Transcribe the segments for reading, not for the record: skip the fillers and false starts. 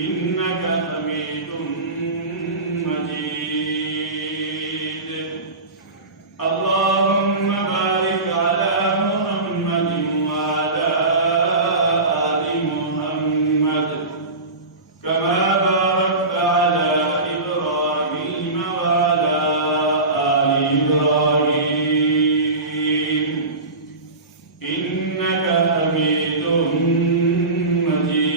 إنك حميد مجيد اللهم بارك على محمد وعلى آل محمد كما باركت على إبراهيم وعلى آل إبراهيم إنك حميد مجيد.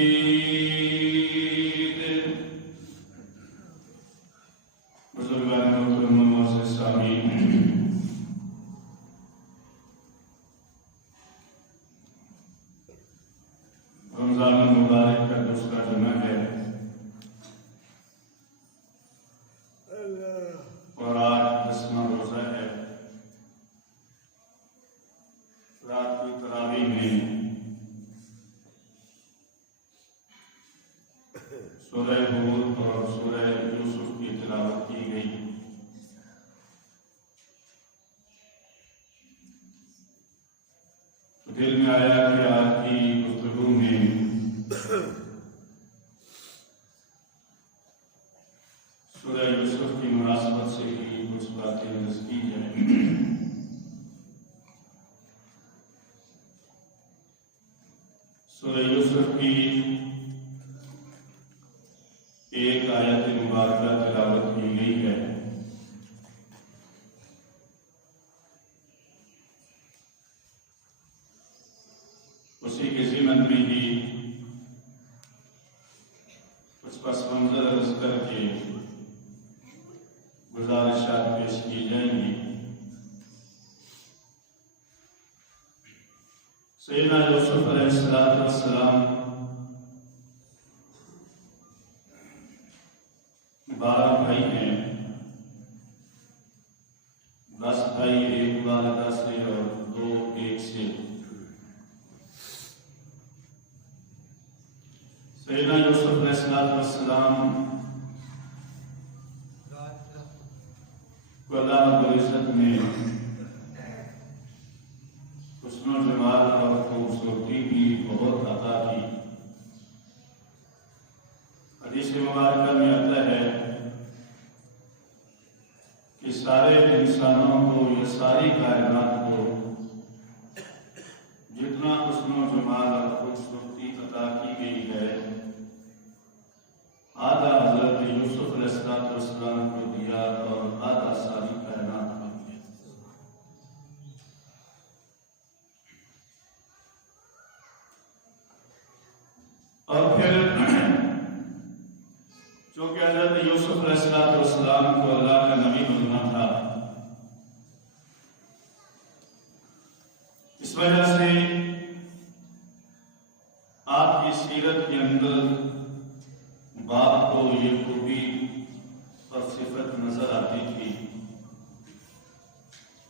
بزرگان محترم معزز سامعین، رمضان المبارک کا دوسرا جمعہ ہے اور آج 10واں روزہ ہے. رات کی تراویح میں سورہ ہود اور سورہ یوسف کی تلاوت کی گئی. دل میں آیا کہ آج کی گفتگو میں سورہ یوسف کی مناسبت سے ہی کچھ باتیں عرض کی جائیں. سورہ یوسف کی ایک آیت مبارکہ تلاوت کی گئی ہے. اسی کے ضمن میں ہی کچھ پس منظر عرض کر کے گزارشات پیش کی جائیں گی. سیدنا یوسف علیہ السلام 12 بھائی ہیں. 10 بھائی ایک والدہ سے اور 2 ایک سے. سیدنا یوسف علیہ السلام کو اللہ رب العزت نے حسن و جمال اور خوبصورتی بھی بہت عطا کی. حدیث مبارکہ میں آتا ہے کہ سارے انسانوں کو یا ساری کائنات کو جتنا حسن و جمال اور خوبصورتی عطا کی گئی ہے آدھا حضرت یوسف علیہ السلام کو دیا اور آدھا ساری کائنات کو دیا. اور پھر چونکہ حضرت یوسف علیہ السلام کو اللہ کا نبی بننا تھا، اس وجہ سے آپ کی سیرت کے اندر باپ کو یہ خوبی اور صفت نظر آتی تھی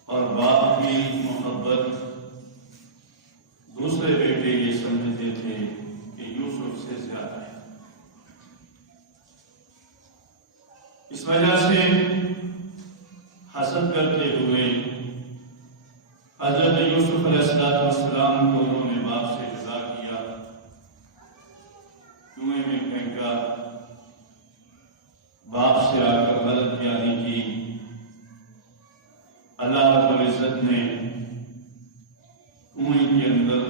اور باپ کی محبت دوسرے بیٹے یہ سمجھتے تھے کہ یوسف سے زیادہ ہے. اس وجہ سے حسد کرتے ہوئے حضرت یوسف علیہ السلام کو انہوں نے باپ سے جدا کیا، کنویں میں پھینکا، باپ سے آ کر مدد پیاری کی. اللہ رب العزت نے کنویں کے اندر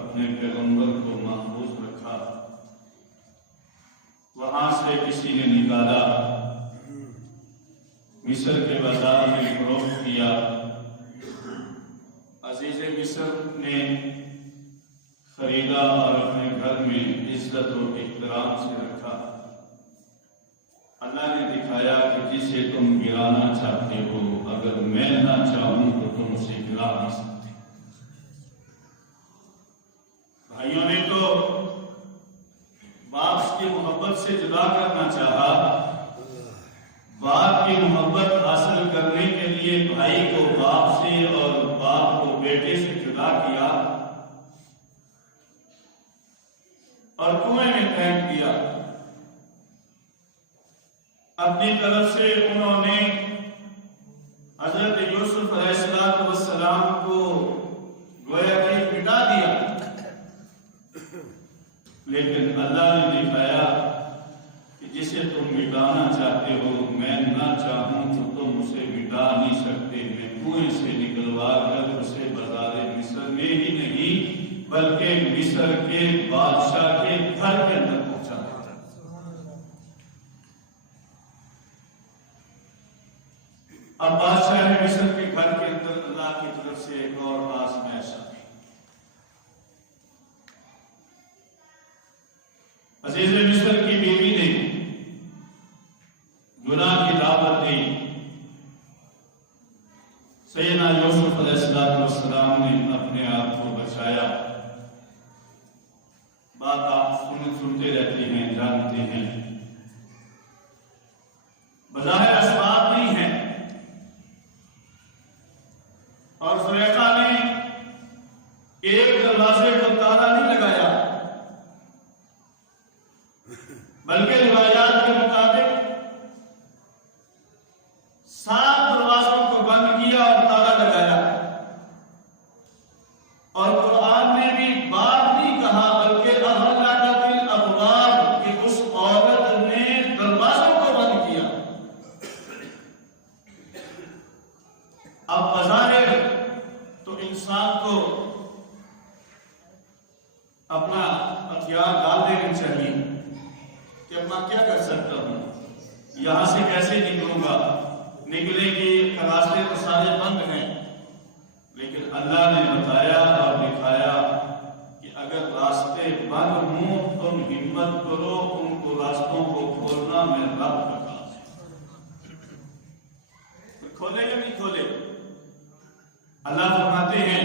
اپنے پیغمبر کو محفوظ رکھا. وہاں سے کسی نے نکالا، مصر کے بازار میں فروخت کیا. عزیز مصر نے خریدا اور اپنے گھر میں عزت و احترام سے رکھا. اللہ نے دکھایا کہ جسے تم گرانا چاہتے ہو اگر میں نہ چاہوں تو تم اسے گرا نہیں سکتے. بھائیوں نے تو باپ کی محبت سے جدا کرنا چاہا. باپ کی محبت حاصل کرنے کے لیے بھائی کو باپ سے اور باپ کو بیٹے سے جدا کیا اور کنویں میں پھینک دیا. اپنی طرف سے انہوں نے حضرت یوسف علیہ السلام کو گویا کہ مٹا دیا، لیکن اللہ نے دکھایا چاہتے ہو، میں نہ چاہوں تو تم اسے مٹا نہیں سکتے، میں کنویں سے نکلوا کر اسے بازار مصر میں ہی نہیں بلکہ مصر کے بادشاہ کے گھر کے اندر پہنچا دیتا۔ اب بادشاہ مصر کے گھر کے اندر اللہ کی طرف سے ایک اور آزمائش آئی۔ عزیز مصر کی بیوی نے گناہ کی دعوت دی، سیدنا یوسف علیہ السلام نے اپنے آپ کو بچایا۔ بات آپ سنتے رہتے ہیں، جانتے ہیں، بظاہر اسباب نہیں ہے، اور زلیخا نے ایک دروازے کو تالا نہیں لگایا، بلکہ روایات کے مطابق 7 دروازوں کو بند کیا اور تالا لگایا۔ اور قرآن نے بھی بات نہیں کہا بلکہ اغلقت الابواب کہ اس عورت نے دروازوں کو بند کیا۔ اب بظاہر تو انسان کو اپنا ہتھیار ڈال دینا چاہیے کہ اب میں کیا کر سکتا ہوں، یہاں سے کیسے نکلوں گا، نکلے کی راستے تو سارے بند ہیں۔ لیکن اللہ نے بتایا اور دکھایا کہ اگر راستے بند ہوں تم ہمت کرو، ان کو راستوں کو کھولنا میں رب کا کام ہے۔ کھولے یا نہیں کھولے؟ اللہ فرماتے ہیں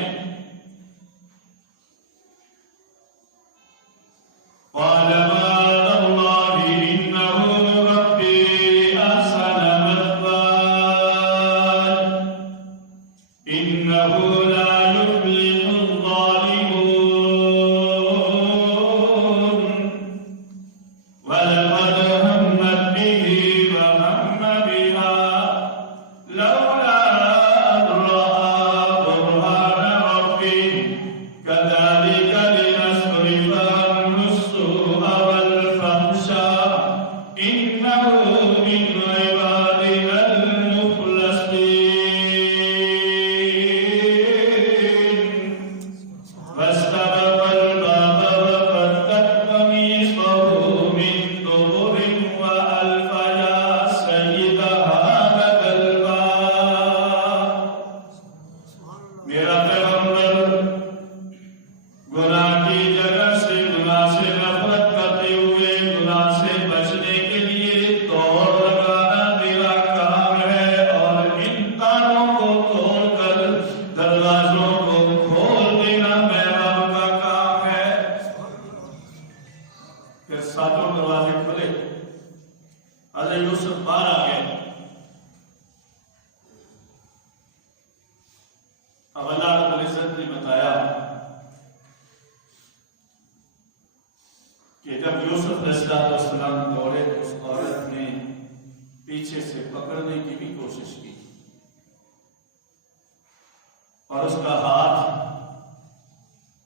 اور اس کا ہاتھ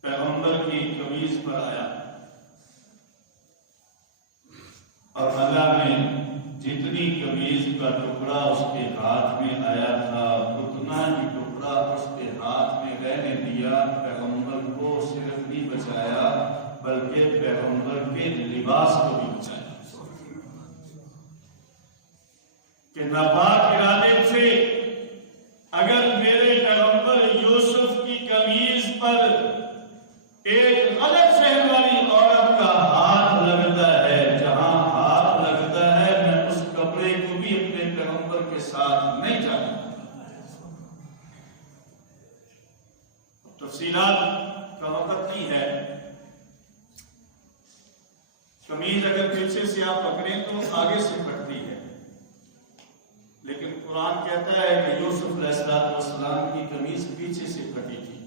پیغمبر کی قمیض پر آیا، اور اللہ نے جتنی قمیض کا ٹکڑا اس کے ہاتھ میں آیا تھا اتنا ہی ٹکڑا اس کے ہاتھ میں رہنے دیا۔ پیغمبر کو صرف نہیں بچایا بلکہ پیغمبر کے لباس کو بھی بچایا کہ ناپاک ارادے سے اگر میرے پیغمبر یوسف کی قمیض پر ایک غلط فہم والی عورت کا ہاتھ لگتا ہے، جہاں ہاتھ لگتا ہے میں اس کپڑے کو بھی اپنے پیغمبر کے ساتھ نہیں جانا۔ تفصیلات کا وقت نہیں ہے، قمیض اگر پیچھے سے آپ پکڑیں تو آگے سے پھٹتی ہے، لیکن قرآن کہتا ہے کہ یوسف علیہ السلام کی قمیض پیچھے سے پھٹی تھی،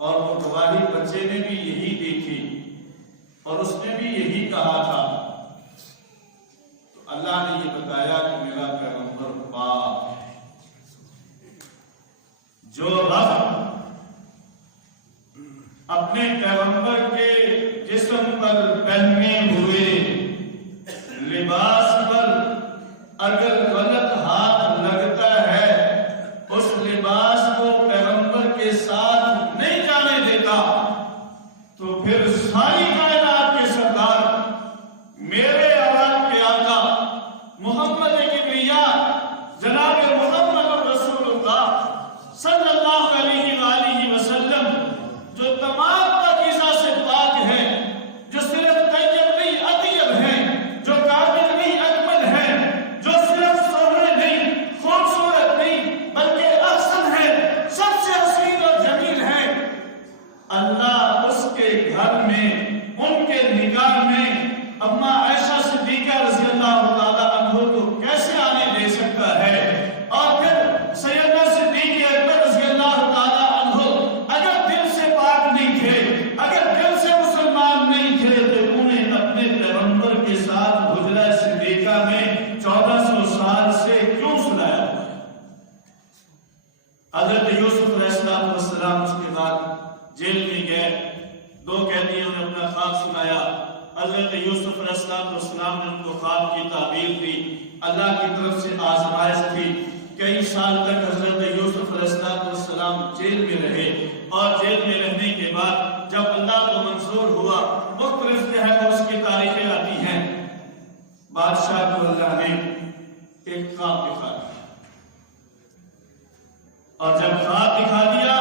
اور وہ گواہی بچے نے بھی یہی دیکھی اور اس نے بھی یہی کہا تھا۔ تو اللہ نے یہ بتایا کہ میرا پیغمبر پاک ہے۔ جو رب اپنے پیغمبر کے جسم پر پہنے ہوئے لباس پر السلام نے ان کو خواب کی تعبیر دی، اللہ کی طرف سے آزمائش تھی۔ کئی سال تک حضرت یوسف علیہ السلام جیل میں رہے، اور جیل میں رہنے کے بعد جب اللہ کو منظور ہوا، مختلف جو ہے اس کی تاریخیں آتی ہیں، بادشاہ کو اللہ نے ایک خواب دکھا دیا، اور جب خواب دکھا دیا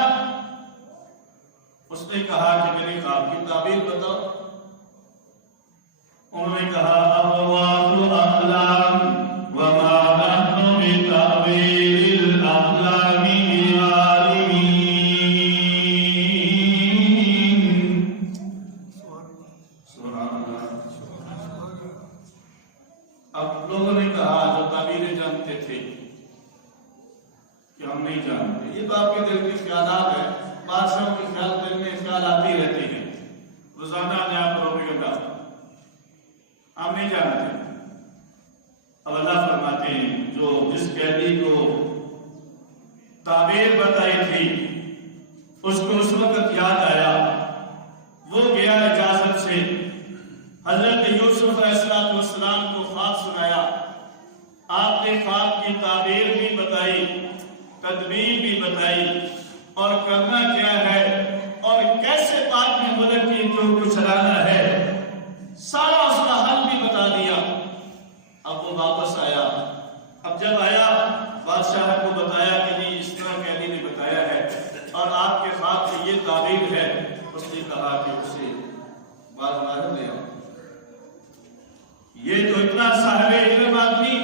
اس نے کہا کہ میرے خواب کی تعبیر بتاؤ۔ انہوں نے کہا اَمْوَاتُ أَحْلَامٍ وَمَا نَحْنُ بِتَأْوِيلِ الْأَحْلَامِ بِعَالِمِينَ۔ سبحان اللہ۔ اب لوگوں نے کہا جو تعبیریں جانتے تھے کہ ہم نہیں جانتے، یہ تو آپ کے دل کے خیالات ہیں، بادشاہوں کے خیال دل میں خیال آتی رہتے ہیں، روزانہ نیا پروپیگنڈا، ہم نہیں جانتے۔ اب اللہ فرماتے ہیں جو جس قیدی کو تعبیر بتائی تھی اس کو اس وقت یاد آیا، وہ گیا اجازت سے، حضرت یوسف علیہ السلام کو خواب سنایا، آپ نے خواب کی تعبیر بھی بتائی، تدبیر بھی بتائی، اور کرنا کیا ہے اور کیسے پاک میں ملک کی جو کچھ چلانا ہے سارا اس کا حل بھی بتا دیا۔ اب وہ واپس آیا، اب جب آیا بادشاہ کو بتایا کہ نہیں اس طرح قیدی نے بتایا ہے اور آپ کے خواب سے یہ تعبیر ہے، اس نے کہا کہ اسے بعد باہر لے آؤ۔ یہ تو اتنا صاحب علم آدمی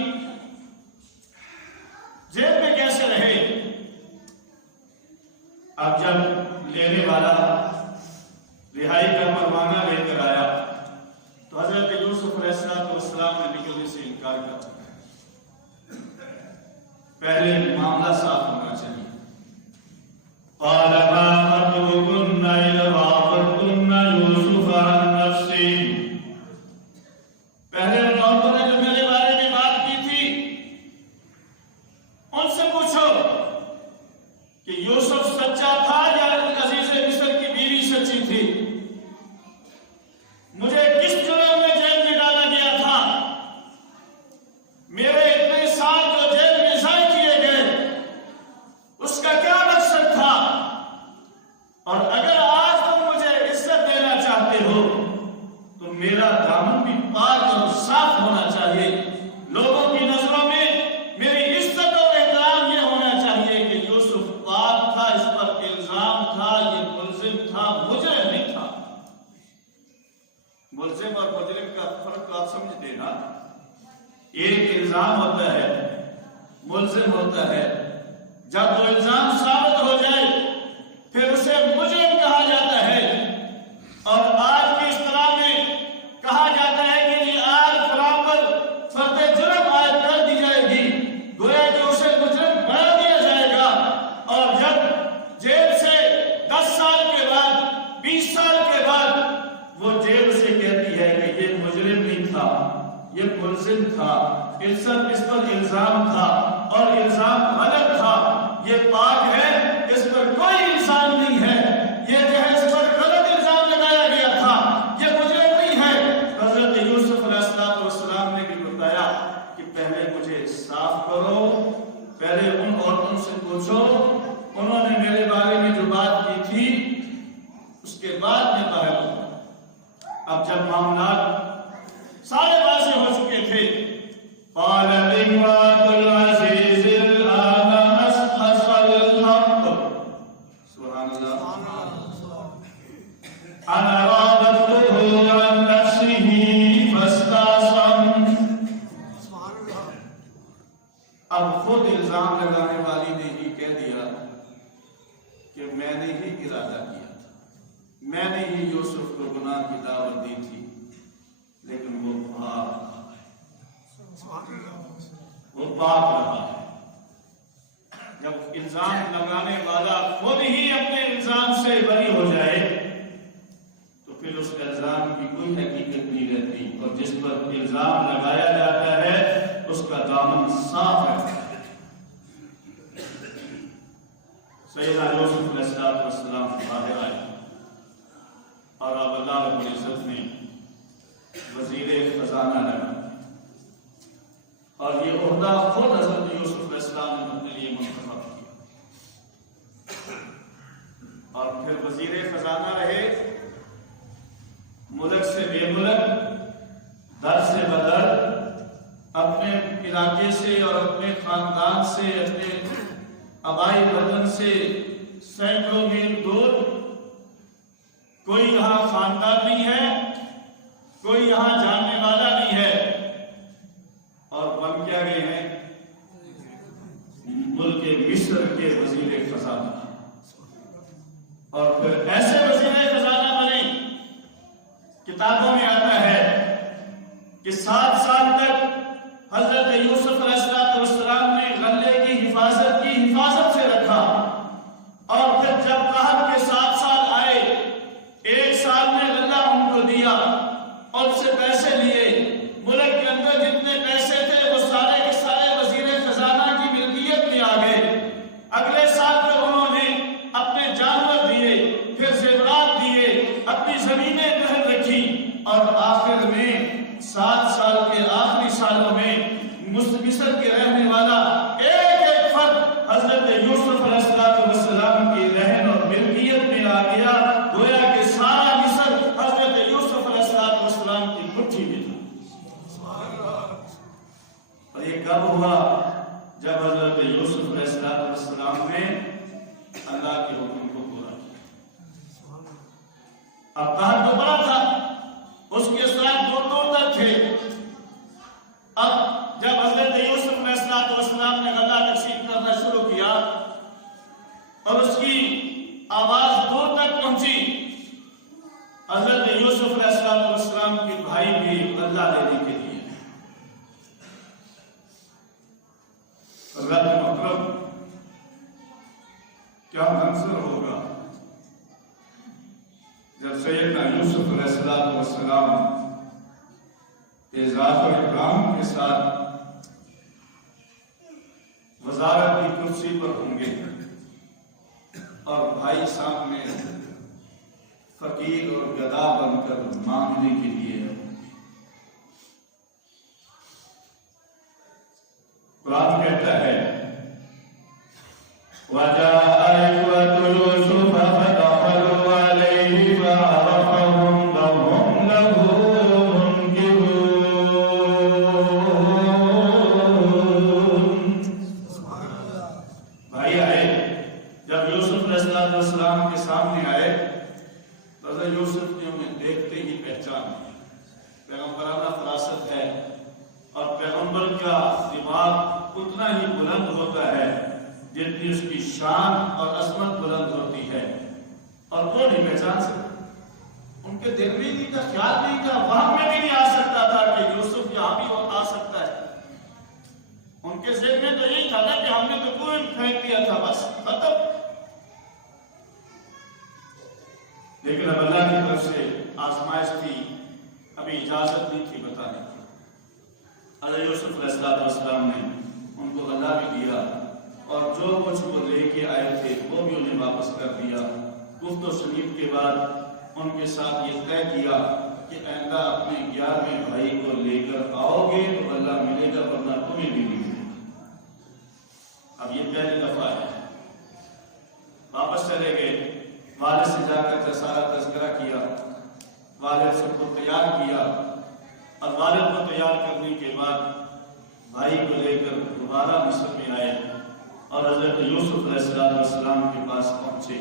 جیل میں کیسے رہے؟ اب جب لینے والا رہائی کا پروانہ لے کر آیا تو حضرت یوسف علیہ السلام نے نکلنے سے انکار کر دیا۔ پہلے معاملہ صاف ہونا چاہیے۔ قال ما خطبكن إذ راودتن يوسف عن نفسه۔ پہلے لوگوں نے جو میرے بارے میں بات کی تھی ان سے پوچھو کہ یوسف سچا تھا یا عزیز مصر کی بیوی سچی تھی؟ مجھے کس جرم میں جیل میں ڈالا گیا تھا؟ میرے اتنے سال جو جیل میں ضائع کیے گئے اس کا کیا مقصد تھا؟ اور اگر آج تم مجھے عزت دینا چاہتے ہو تو میرا دامن بھی پاک اور صاف ہونا چاہیے، لوگوں کی نظروں میں میری عزت اور احترام یہ ہونا چاہیے کہ یوسف پاک تھا، اس پر الزام تھا، یہ ملزم تھا، مجرم نہیں تھا۔ ملزم اور مجرم کا فرق آپ سمجھتے نا؟ ایک الزام ہوتا ہے، ملزم ہوتا ہے، جب وہ الزام ثابت ہو جائے پھر اسے مجرم کہا جاتا ہے، اور آج کی اصطلاح میں کہا جاتا ہے کہ یہ آج فلاں پر فرد جرم عائد کر دی جائے گی، گویا کہ اسے مجرم بنا دیا جائے گا، اور جب جیل سے 10 سال کے بعد 20 سال کے بعد وہ جیل سے کہتی ہے کہ یہ مجرم نہیں تھا، یہ ملزم تھا، اس پر الزام تھا اور الزام غلط تھا، یہ پاک ہے، اس پر کوئی الزام نہیں ہے، یہ جو ہے اس پر غلط الزام لگایا گیا تھا، یہ مجرم نہیں ہے۔ حضرت یوسف علیہ السلام نے بھی بتایا کہ پہلے مجھے صاف کرو، پہلے ان عورتوں سے پوچھو، انہوں نے میرے بارے میں جو بات کی تھی اس کے بعد میں باہر ہوں۔ اب جب معاملات سارے واضح ہو چکے تھے، قالت امرأة العزيز الآن حصل الحق، سبحان اللہ، أنا راودته عن نفسه فاستعصم۔ اب خود الزام لگانے والی نے ہی کہہ دیا کہ میں نے ہی ارادہ کیا تھا، میں نے ہی یوسف کو گناہ کی دعوت دی تھی، لیکن وہ پاک رہا ہے۔ جب الزام لگانے والا خود ہی اپنے الزام سے بری ہو جائے تو پھر اس الزام کی کوئی حقیقت نہیں رہتی، اور جس پر الزام لگایا جاتا ہے اس کا دامن صاف ہے۔ سیدنا یوسف علیہ السلام باہر آئے، اور اب اللہ رب العزت نے وزیر خزانہ لگا، اور یہ عہدہ خود حضرت یوسف علیہ السلام نے اپنے لیے منتخب کیا، اور پھر وزیر خزانہ رہے، ملک سے بے ملک، در سے بدر، اپنے علاقے سے اور اپنے خاندان سے، اپنے آبائی وطن سے سینکڑوں میل دور، کوئی یہاں خاندان نہیں ہے، کوئی یہاں جاننے والا نہیں ہے، اور بن کیا گئے ہیں ملک مصر کے وزیر خزانہ، اور پھر ایسے وزیر خزانہ بنے، کتابوں میں آتا ہے کہ 7 سال تک حضرت یوسف علیہ السلام نے غلے کی حفاظت سے رکھا، اور پھر جب قحط کے 7 سال آئے، 1 سال میں غلہ ان کو دیا اور سے پیسے لیے، ملک کے اندر جتنے پیسے تھے وہ سارے کے سارے وزیر خزانہ کی ملکیت میں آ گئے۔ اگلے سال پھر انہوں نے اپنے جانور دیے، پھر زیورات دیے، اپنی زمینیں گہن رکھی، اور آخر میں 7 سال کے آخری سالوں میں مصر کے رہنے والا ایک ایک فرد حضرت یوسف علیہ السلام کی رہن اور ملکیت میں آ گیا، گویا کہ سارا مصر حضرت یوسف علیہ السلام کی مٹھی میں تھا۔ اور یہ کب ہوا؟ جب حضرت یوسف علیہ السلام نے اللہ کے حکم کو پورا کیا۔ اب قحط تو بڑا تھا، اس کے اثرات دور دور تک تھے۔ اب جب حضرت یوسف علیہ السلام نے غلہ تقسیم کرنا شروع کیا اور اس کی آواز دور تک پہنچی، حضرت یوسف علیہ السلام کے بھائی بھی غلہ لینے کے لیے، اللہ کے مطلب کیا منظر ہوگا جب سیدنا یوسف علیہ السلام اعزاز و اکرام کے ساتھ وزارت کی کرسی پر ہوں گے، اور بھائی سامنے فقیر اور گدا بن کر مانگنے کے لیے۔ قرآن کہتا ہے وَجَاءَ إِخْوَةُ يُوسُفَ فَدَخَلُوا عَلَيْهِ فَعَرَفَهُمْ وَهُمْ لَهُ مُنْكِرُونَ۔ بھائی آئے، جب یوسف علیہ السلام کے سامنے آئے، حضرت یوسف نے انہیں دیکھتے ہی پہچان لی۔ پیغمبرانہ فراست ہے، اور پیغمبر کا دماغ اتنا ہی بلند ہوتا ہے جتنی اس کی شان اور عظمت بلند ہوتی ہے، اور وہ نہیں پہچان سکتے۔ ان کے دل میں نہیں تھا، خیال نہیں تھا، وہم میں بھی نہیں آ سکتا تھا کہ یوسف یہاں بھی آ سکتا ہے۔ ان کے ذہن میں تو یہی تھا نا کہ ہم نے تو کوئی پھینک دیا تھا، بس ختم۔ لیکن اب اللہ کی طرف سے آزمائش تھی، ابھی اجازت نہیں تھی بتانے کی۔ حضرت یوسف علیہ السلام نے ان کو غلہ بھی دیا، اور جو کچھ وہ لے کے آئے تھے وہ بھی انہیں واپس کر دیا۔ گفت و شنید کے بعد ان کے ساتھ یہ طے کیا کہ آئندہ اپنے 11ویں بھائی کو لے کر آؤ گے تو اللہ ملے گا، ورنہ تمہیں بھی نہیں ملے گا۔ اب یہ پہلی دفعہ ہے۔ واپس چلے گئے، والد سے جا کر سارا تذکرہ کیا، والد سب کو تیار کیا، اور والد کو تیار کرنے کے بعد بھائی کو لے کر دوبارہ مصر میں آئے، اور حضرت یوسف علیہ السلام کے پاس پہنچے۔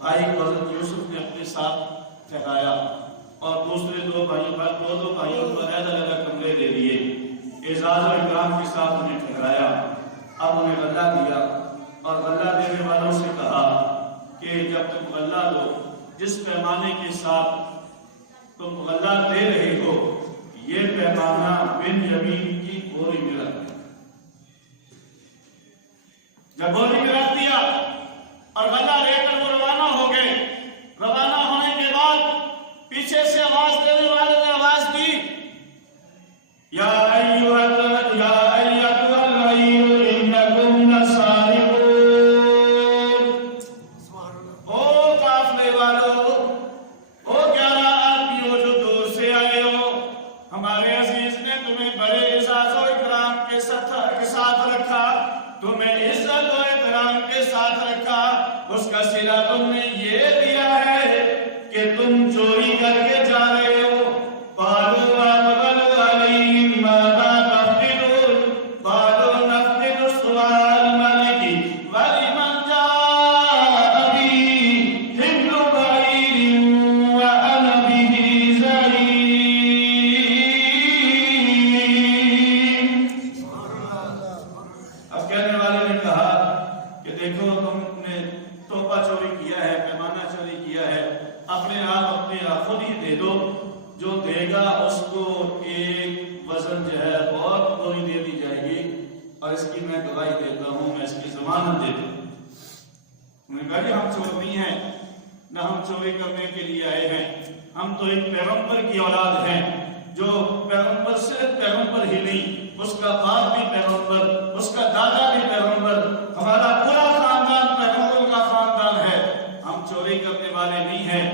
بھائی کو حضرت یوسف نے اپنے ساتھ ٹھہرایا، اور دوسرے دو بھائیوں کو علیحدہ کمرے دے دیے، اعزاز و اکرام کے ساتھ انہیں ٹھہرایا۔ اب انہیں غلہ دیا، اور غلہ دینے والوں سے کہا کہ جب تم غلہ دو، جس پیمانے کے ساتھ تم غلہ دے رہے ہو، یہ پیمانہ بن یمین کی بوری میں رکھ دیا۔ جب بوری میں رکھ دیا اور غلہ لے کر وہ روانہ ہو گئے، روانہ ہونے کے بعد پیچھے سے آواز دینے والے نے آواز دی، یا ایھا الغیر انکم لسارقون۔ او قافلے والو، او 11 آدمیوں جو دور سے آئے ہو، ہمارے عزیز نے تمہیں بڑے اعزاز و اکرام کے ستر کے ساتھ رکھا، تمہیں عزت و احترام کے ساتھ رکھا، اس کا صلہ تم نے یہ دیا ہے کہ تم چوری کر کے جا رہے ہو۔ قالوا وَأَقْبَلُوا عَلَيْهِم مَّاذَا تَفْقِدُونَ قَالُوا نَفْقِدُ صُوَاعَ الْمَلِكِ وَلِمَنْ جَاءَ بِهِ حِمْلُ بَعِيرٍ وَأَنَا بِهِ زَعِيمٌ۔ اب کہنے والے نے کہا کہ دیکھو تم نے توپا چوری کیا ہے، پیمانہ چوری کیا ہے، اپنے آپ خود ہی دے دو، جو دے گا اس کو ایک وزن جو ہے بہت بڑی دے دی جائے گی، اور اس کی میں گواہی دیتا ہوں، میں اس کی ضمانت دیتا ہوں۔ انہوں نے کہا کہ ہم چور نہیں ہیں، نہ ہم چوری کرنے کے لیے آئے ہیں، ہم تو ایک پیغمبر کی اولاد ہیں، جو پیغمبر صرف پیغمبر ہی نہیں، اس کا باپ بھی پیغمبر، اس کا دادا بھی پیغمبر، ہمارا پورا خاندان پیغمبروں کا خاندان ہے، ہم چوری کرنے والے نہیں ہیں۔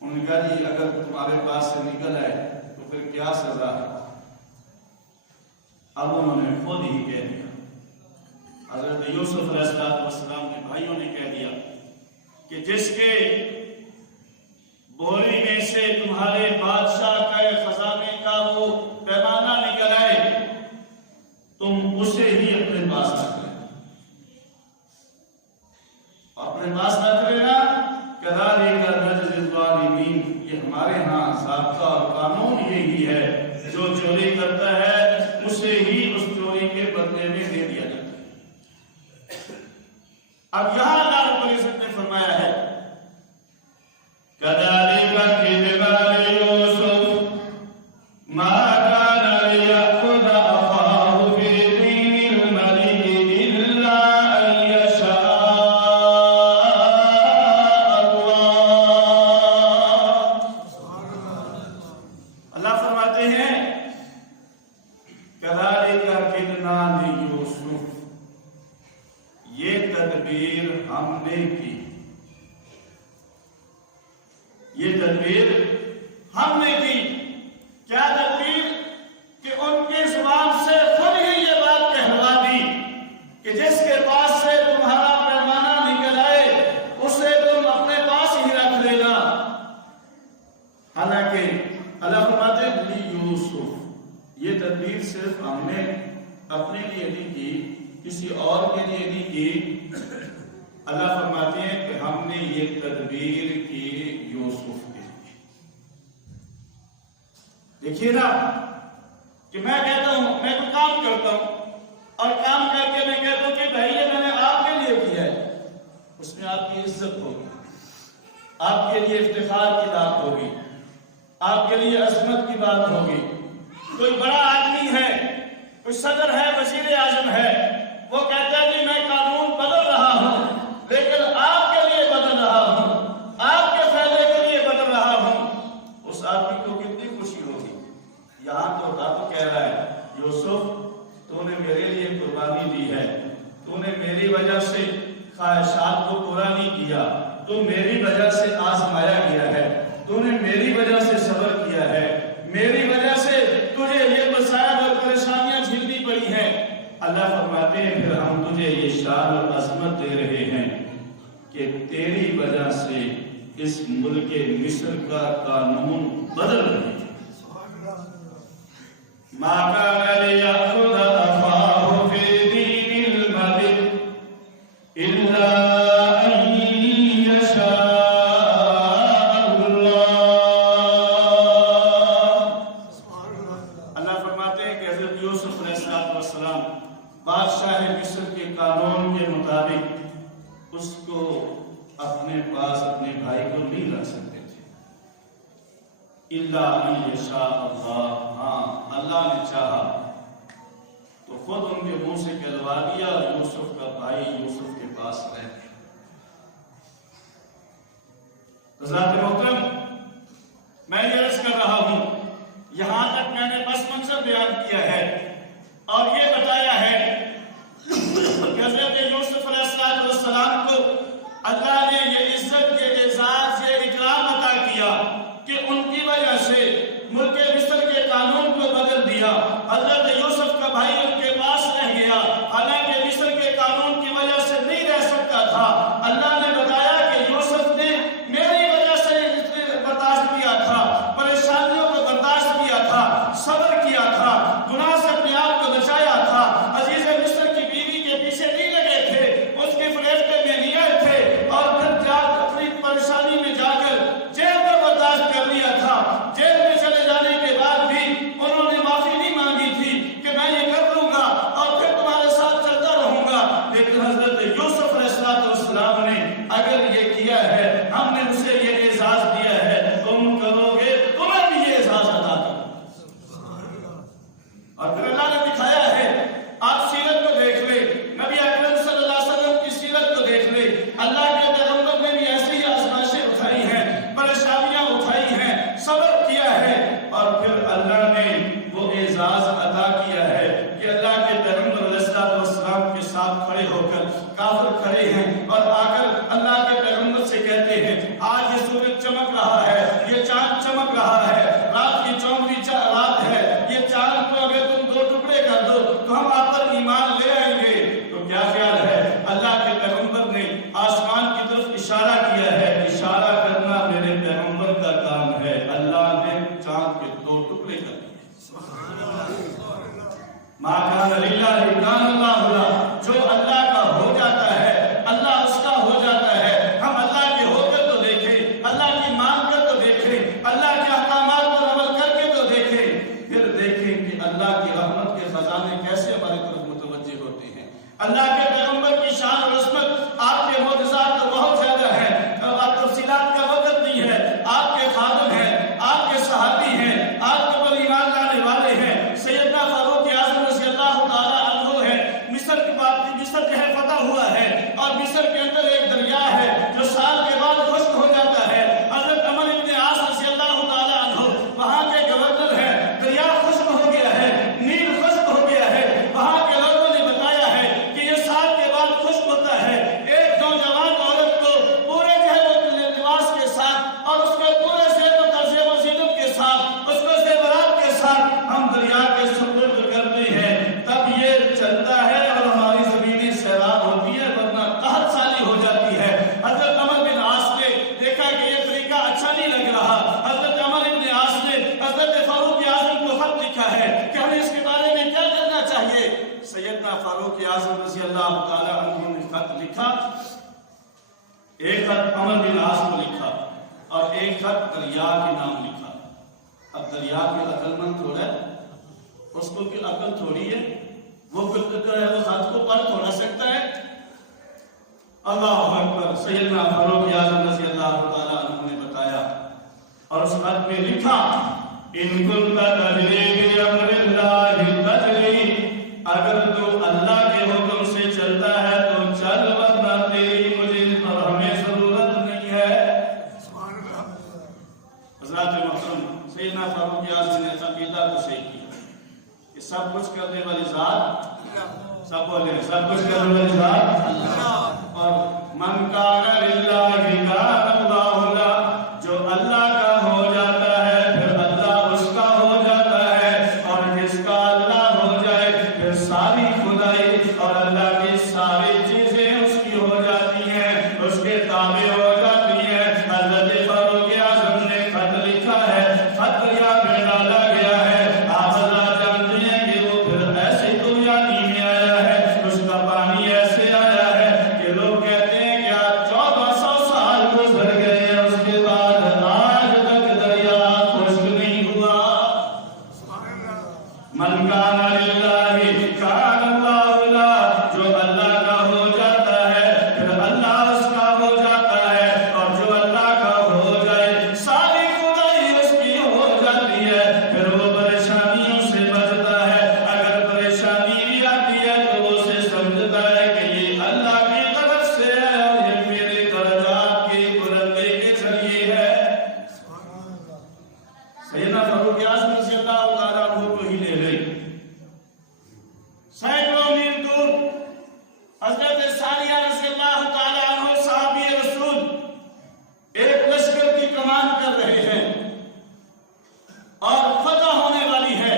انہوں نے کہا جی اگر تمہارے پاس سے نکل آئے تو پھر کیا سزا ہے؟ اب انہوں نے خود ہی کہہ دیا، حضرت یوسف علیہ السلام کے بھائیوں نے کہہ دیا کہ جس کے بوری میں سے تمہارے بادشاہ کا خزانے کا وہ پیمانہ نکل آئے، تم اسے ہی اپنے پاس رکھ لینا، اپنے پاس رکھ لینا۔ کذالک نجزی الظالمین، یہ ہمارے ہاں ضابطہ اور قانون یہی ہے، جو چوری کرتا ہے اسے ہی اس چوری کے بدلے میں دے دیا جاتا ہے۔ اب یہاں اللہ رب العزت نے فرمایا ہے کذالک کدبا لیوسف ما كان ليأخذ أخاه في دين الملك إلا أن يشاء یہ تدبیر ہم نے کی۔ کیا تدبیر؟ کہ ان کی زبان سے خود ہی یہ بات کہلوا دی کہ جس کے پاس سے تمہارا پیمانہ نکل آئے اسے تم اپنے پاس ہی رکھ لینا۔ حالانکہ اللہ فرماتے ہیں یوسف، یہ تدبیر صرف ہم نے اپنے لیے نہیں کی، کسی اور کے لیے نہیں کی۔ اللہ فرماتے ہیں کہ ہم نے یہ تدبیر کی یوسف کے لیے۔ دیکھیے نا کہ میں کہتا ہوں میں کوئی کام کرتا ہوں اور کام کر کے میں کہتا ہوں کہ بھائی یہ میں نے آپ کے لیے کیا ہے، اس میں آپ کی عزت ہوگی، آپ کے لیے افتخار کی بات ہوگی، آپ کے لیے عظمت کی بات ہوگی۔ کوئی بڑا آدمی ہے، کوئی صدر ہے، وزیر اعظم ہے، وہ کہتا ہے کہ میں قانون بدل رہا ہوں لیکن آپ کے لیے بدل رہا ہوں، آپ کے فائدے کے لیے بدل رہا ہوں، اس آدمی کو کتنی خوشی ہوگی۔ یہاں تو کہہ رہا ہے یوسف تو نے میرے لیے قربانی دی ہے، تو نے میری وجہ سے خواہشات کو پورا نہیں کیا، تو میری وجہ سے آزمایا گیا ہے، تو نے میری وجہ سے صبر کیا ہے، میری وجہ سے تجھے یہ مسائل اور پریشانیاں جھیلنی پڑی ہیں۔ اللہ فرماتے ہیں پھر ہم تجھے یہ شان اور عظمت دے رہے ہیں کہ تیری وجہ سے اس ملک مصر کا قانون بدل رہے ہیں۔ ما كان ليأخذ أخاه في دين الملك إلا أن يشاء الله۔ اللہ فرماتے ہیں کہ حضرت یوسف علیہ السلام بادشاہ مصر کے قانون کے مطابق اس کو اپنے پاس اپنے بھائی کو نہیں رکھ سکتے تھے۔ الا ان یشاء اللہ، ہاں اللہ نے چاہا تو خود ان کے منہ سے کہلوا دیا اور یوسف کا بھائی یوسف کے پاس رہ گیا۔ حضرات محترم، میں یہ عرض کر رہا ہوں، یہاں تک میں نے پس منظر بیان کیا ہے اور یہ بتایا ہے کہ حضرت یوسف علیہ السلام کو اللہ نے یہ عزت، یہ اعزاز، یہ اکرام عطا کیا کہ ان کی وجہ سے ملک مصر کے قانون کو بدل دیا۔ حضرت یوسف کا بھائی اور پھر اللہ نے دکھایا ہے، آپ سیرت کو دیکھ لیں، نبی اکرم صلی اللہ علیہ وسلم کی سیرت کو دیکھ لیں، اللہ کے پیغمبر نے بھی ایسی ہی آزمائشیں اٹھائی ہیں، پریشانیاں اٹھائی ہیں، صبر کیا ہے، اور پھر اللہ نے وہ اعزاز عطا کیا ہے کہ اللہ کے پیغمبر علیہ السلام کے ساتھ کھڑے ہو کر کافر کھڑے ہیں اور آ کر اللہ کے پیغمبر سے کہتے ہیں آج یہ سورج چمک رہا ہے، یہ چاند چمک رہا ہے، رات کی 14ویں رات ہے، یہ چاند کو اگر تم 2 ٹکڑے کر دو تو ہم آپ پر ایمان لے آئیں گے۔ تو کیا خیال ہے، اللہ کے پیغمبر نے آسمان کی طرف اشارہ کیا ہے، اشارہ کرنا میرے پیغمبر کا کام ہے، اللہ نے چاند کے 2 ٹکڑے کر دیے۔ مَا كَانَ لِلَّهِ كَانَ اللَّهُ لَهُ، جو اللہ کا ہو جاتا ہے اللہ اس کا ہو جاتا ہے۔ ہم اللہ کے ہو کر تو دیکھیں، اللہ کی مان کر تو دیکھیں، اللہ کے احکامات پر عمل کر کے تو دیکھیں، پھر دیکھیں کہ اللہ کی رحمت کے خزانے کیسے ہماری طرف متوجہ ہوتے ہیں۔ اللہ کے پیغمبر کی شان اور عظمت، آپ کے معجزات تو بہت زیادہ ہیں، اب تفصیلات کا وقت نہیں ہے، آپ کے خادم ہیں، آپ کے صحابی ہیں، آپ کے پر ایمان لانے والے ہیں، سیدنا فاروق اعظم رضی اللہ تعالیٰ عنہ ہے، مصر کی بات، مصر جو ہے فتح ہوا ہے، اور مصر کے اندر ایک دریا ہے جو سال کے بعد خشک ہو جاتا ہے، حضرت عمر ابن عاص رضی اللہ تعالیٰ عنہ وہاں کے گورنر ہیں، دریا خشک ہو گیا ہے، نیل خشک ہو گیا ہے، وہاں کے لوگوں نے بتایا ہے کہ یہ سال کے بعد خشک ہوتا ہے، ایک نوجوان عورت کو پورے لباس کے ساتھ اور اس کے پورے زیب و زینت کے ساتھ، اس کو زیورات کے ساتھ ہم دریا کے سپرد کرتے ہیں، تب یہ چلتا ہے اور ہماری زمینیں سیراب ہوتی ہے، ورنہ قحط سالی ہو جاتی ہے۔ حضرت عمر بن عاص نے دیکھا کہ یہ طریقہ اچھا نہیں لگ رہا، حضرت عمر بن عاص نے حضرت فاروق اعظم کو خط لکھا ہے کہ ہمیں اس کے بارے میں کیا کرنا چاہیے۔ سیدنا فاروق اعظم رضی اللہ تعالیٰ عنہ نے خط لکھا، ایک خط عمر بن عاص کو لکھا اور ایک خط دریا کے نام لکھا۔ اب دریا کے عقل مند تھوڑا ہے، اس کو کی عقل تھوڑی ہے، وہ خط کو پڑھ تھوڑا سکتا ہے۔ اللہ اکبر، سیدنا فاروق اعظم رضی اللہ تعالیٰ عنہ نے بتایا اور اس خط میں لکھا ان كنت تجری بأمر اللہ تجری، اگر تو اللہ کے حکم سے چلتا ہے تو چل، ورنہ تیری مجھے اور ہمیں ضرورت نہیں ہے۔ حضرات محترم، سیدنا فاروق اعظم نے عقیدہ کو صحیح کیا کہ سب کچھ کرنے والی ذات، سب بولے سب کچھ کرنے والی ذات اللہ، اور من کان للہ کان اللہ لہ، جو اللہ کا ہو جاتا ہے پھر اللہ اس کا ہو جاتا ہے، اور جس کا اللہ ہو جائے پھر ساری خدائی اور اللہ کی ساری چیزیں اس کی ہو جاتی ہیں، اس کے تابع ہو جاتی ہیں۔ حضرت فاروق اعظم نے خط لکھا ہے، خط دریا میں ڈالا گیا ہے، آپ حضرات جانتے ہیں کہ وہ پھر ایسے دنیانی میں آیا ہے، اس کا پانی ایسے آیا ہے کہ لوگ کہتے ہیں کہ آج 1400 سال گزر گئے، اس کے بعد آج تک دریا خشک نہیں ہوا۔ من کان للہ کان اللہ لہ، جو اللہ کا ہو جاتا ہے پھر اللہ اس کا ہو جاتا ہے، اور جو اللہ کا ہو جائے ساری خدائی اس کی ہو جاتی ہے، پھر وہ پریشانیوں سے بچتا ہے۔ اگر پریشانی بھی آتی ہے تو وہ اسے سمجھتا ہے کہ یہ اللہ کی طرف سے ہے اور یہ میرے درجات کی بلندی کے ذریعے ہے۔ سیدنا فاروق اعظم رضی اللہ تعالیٰ عنہ کو ہی لے گئی، سینکڑوں میل دور حضرت ثانیہ رضی اللہ تعالیٰ عنہ صحابی رسول ایک لشکر کی کمان کر رہے ہیں اور فتح ہونے والی ہے۔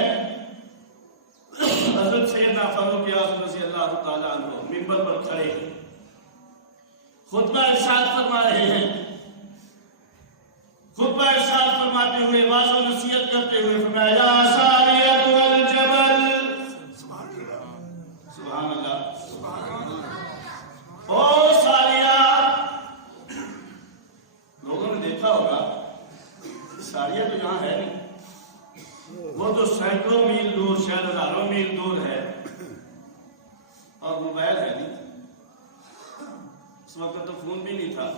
حضرت سیدنا فاروق اعظم رضی اللہ تعالیٰ عنہ منبر پر کھڑے ہیں، خطبہ ارشاد فرما رہے ہیں، خطبہ ارشاد فرماتے ہوئے واضح و نصیحت کرتے ہوئے فرمایا یا ساریۃ الجبل، سبحان اللہ، او ساریہ۔ لوگوں نے دیکھا ہوگا ساریہ تو یہاں ہے نہیں، وہ تو سینکڑوں میل دور، شاید ہزاروں میل دور ہے، اور موبائل ہے نہیں، اس وقت تو فون بھی نہیں تھا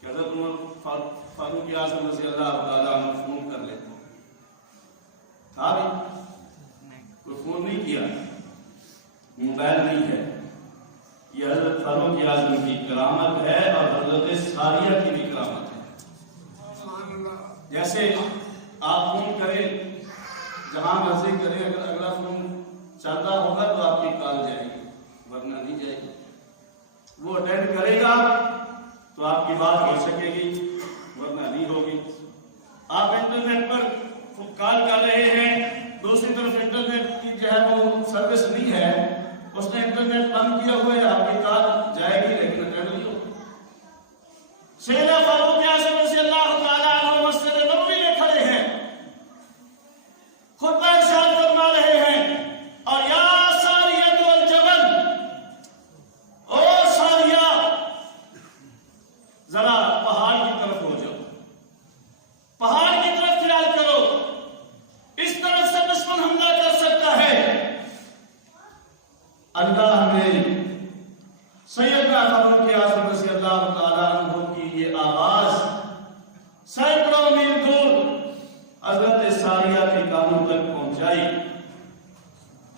کہ حضرت عمر فاروق اعظم رضی اللہ تعالیٰ عنہ فون کر لیتے، تھا بھی کوئی نہیں کیا، موبائل نہیں ہے، یہ حضرت فاروق اعظم کی کرامت ہے اور حضرت ساریہ کی بھی کرامت ہے۔ جیسے آپ فون کریں، جہاں مرضی کریں، اگر اگلا فون چل رہا ہوگا تو آپ کی کال جائے گی، ورنہ نہیں جائے گی۔ وہ اٹینڈ کرے گا تو آپ کی بات ہو سکے گی، ورنہ نہیں ہوگی۔ آپ انٹرنیٹ پر کال کر رہے ہیں، دوسری طرف انٹرنیٹ کی جو ہے وہ سروس نہیں ہے، اس نے انٹرنیٹ بند کیا ہوا ہے، آپ کی کال جائے گی لیکن اٹینڈ نہیں ہوگی۔ سیدنا فاروق اعظم رضی اللہ تعالیٰ عنہ مسجد نبوی میں کھڑے ہیں، خطبہ ارشاد فرما رہے ہیں، اور یا ساریہ والجبل، او ساریہ ذرا پہاڑ کی طرف ہو جاؤ، پہاڑ کی طرف خیال کرو، اس طرف سے دشمن حملہ کر سکتا ہے۔ اللہ نے سیدنا فاروق اعظم رضی اللہ تعالیٰ عنہ کی یہ آواز سینکڑوں میل دور حضرت ساریہ کے کانوں تک پہنچائی۔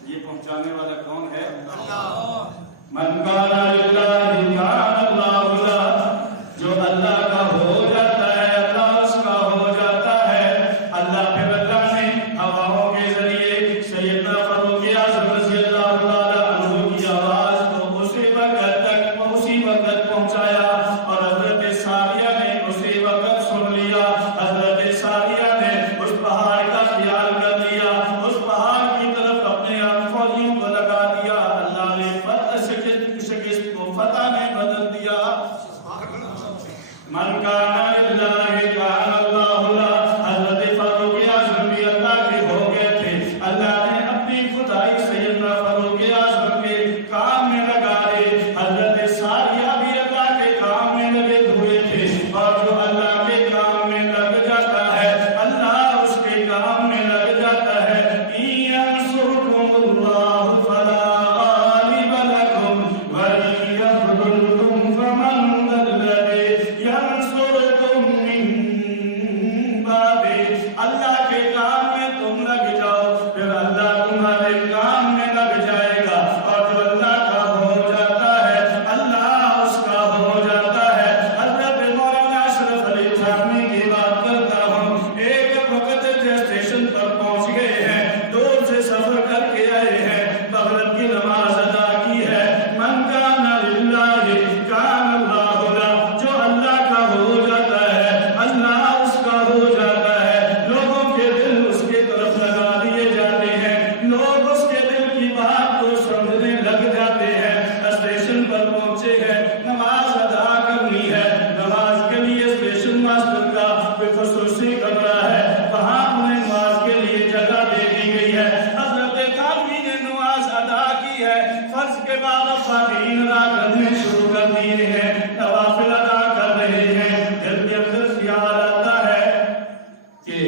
یہ پہنچانے والا کون ہے؟ اللہ۔ من کان للہ کان اللہ لہ، جو اللہ کا ہو جاتا ہے اللہ اس کا ہو جاتا ہے۔ اللہ پھر اللہ نے ہواؤں کے ذریعے سیدنا فاروق اعظم رضی اللہ تعالیٰ عنہ کی آواز کو اسی وقت تک اسی وقت پہنچایا، اور حضرت ساریہ نے اسی وقت سن لیا۔ حضرت ساریہ نے اس پہاڑ کا خیال کر لیا، اس پہاڑ کی طرف اپنے فوجیوں کو لگا دیا۔ اللہ نے شکست کو فتح میں بدل دیا۔ من کان للہ کان اللہ لہ، حضرت فاروق اعظم بھی اللہ کے ہو گئے تھے۔ اللہ نے اپنی خدائی سیدنا فاروق اعظم کے کام میں لگا دی۔ حضرت ساریہ بھی اللہ کے کام میں لگے ہوئے تھے، اور جو اللہ کے کام میں لگ جاتا ہے اللہ اس کے کام میں لگ جاتا ہے۔ يَنْصُرْكُمُ اللَّهُ فَلَا غَالِبَ لَكُمْ وَإِنْ يَخْذُلْكُمْ فَمَنْ ذَا الَّذِي يَنْصُرُكُمْ مِنْ بَعْدِهِ۔ اللہ کے کام میں تم لگ جاؤ، پھر اللہ تمہارے کام میں لگ جائے گا، اور جو اللہ کا ہو جاتا ہے اللہ اس کا ہو جاتا ہے۔ حضرت مولانا اشرف علی تھانوی کی بات کرتا ہوں، ایک وقت اسٹیشن پر پہنچ گئے ہیں، دور سے سفر کر کے آئے ہیں، مغرب کی نماز ادا کی ہے۔ من کان للہ کان اللہ لہ، جو اللہ کا ہو جاتا ہے اللہ اس کا ہو جاتا ہے۔ لوگوں کے دل اس کے طرف لگا دیے جاتے ہیں، لوگ اس کے دل کی بات کو سمجھنے لگ جاتے ہیں۔ اسٹیشن پر پہنچے ہیں، نماز ادا کرنی ہے، نماز کے لیے اسٹیشن ماسٹر کا کوئی خصوصی کمرہ ہے، وہاں انہیں نماز کے لیے جگہ دے دی گئی ہے۔ حضرت تھانوی نے نماز ادا کی ہے، فرض کے بعد خواتین ادا کرنے شروع کر دیے ہیں، نوافل ادا کر رہے ہیں۔ دل کے اندر خیال آتا ہے کہ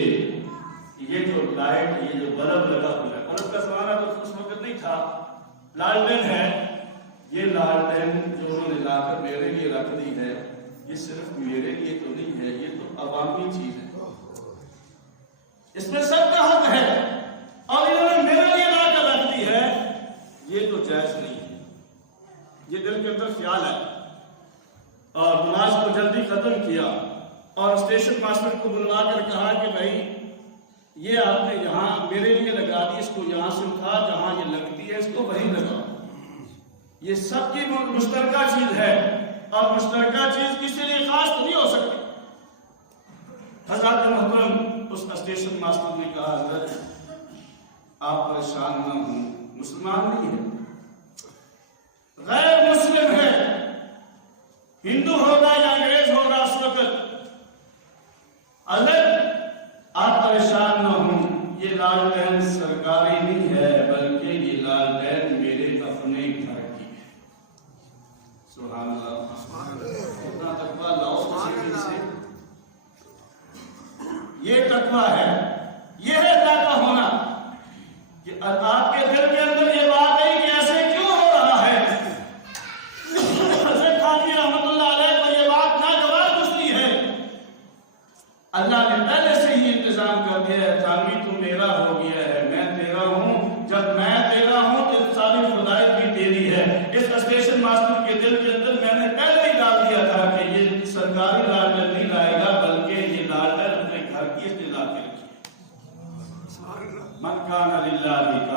یہ جو لائٹ، یہ جو بلب لگا ہوا ہے، بلب کا زمانہ تو اس وقت نہیں تھا، لالٹین ہے، یہ لالٹین جو انہوں نے لا کر میرے لیے رکھ دی ہے، یہ صرف میرے لیے تو نہیں ہے، یہ تو عوامی چیز ہے، اس میں سب کا حق ہے، اور انہوں نے میرے لیے لا کر رکھ دی ہے، یہ تو جائز نہیں ہے۔ یہ دل کے اندر خیال ہے، اور نماز کو جلدی ختم کیا، اور اسٹیشن ماسٹر کو بلوا کر کہا کہ بھائی یہ آپ نے یہاں میرے لیے لگا دی، اس کو یہاں سے اٹھا، جہاں یہ لگتی ہے اس کو وہیں لگا۔ یہ سب کی مشترکہ چیز ہے، اور مشترکہ چیز کسی لیے خاص تو نہیں ہو سکتی۔ حضرت محترم اس اسٹیشن ماسٹر نے کہا حضرت آپ پریشان نہ ہوں، مسلمان نہیں ہے، غیر مسلم ہے، ہندو ہوگا یا انگریز ہوگا اس وقت، حضرت آپ پریشان نہ ہوں، یہ لالٹین سرکاری نہیں ہے بلکہ یہ لالٹین میرے اپنے گھر کی ہے۔ سبحان اللہ، اتنا تقویٰ لاؤ کسی دل سے، یہ تقویٰ ہے، یہ ہے اللہ کا ہونا، کہ آپ کے دل کے اندر یہ بات ہے کہ ایسے کیوں ہو رہا ہے۔ حضرت تھانوی رحمۃ اللہ علیہ کو یہ بات ناگوار گزری ہے، اللہ نے پہلے سے ہی انتظام کر دیا ہے، تھانوی تو میرا ہو گیا ہے، میں تیرا ہوں، جب میں تیرا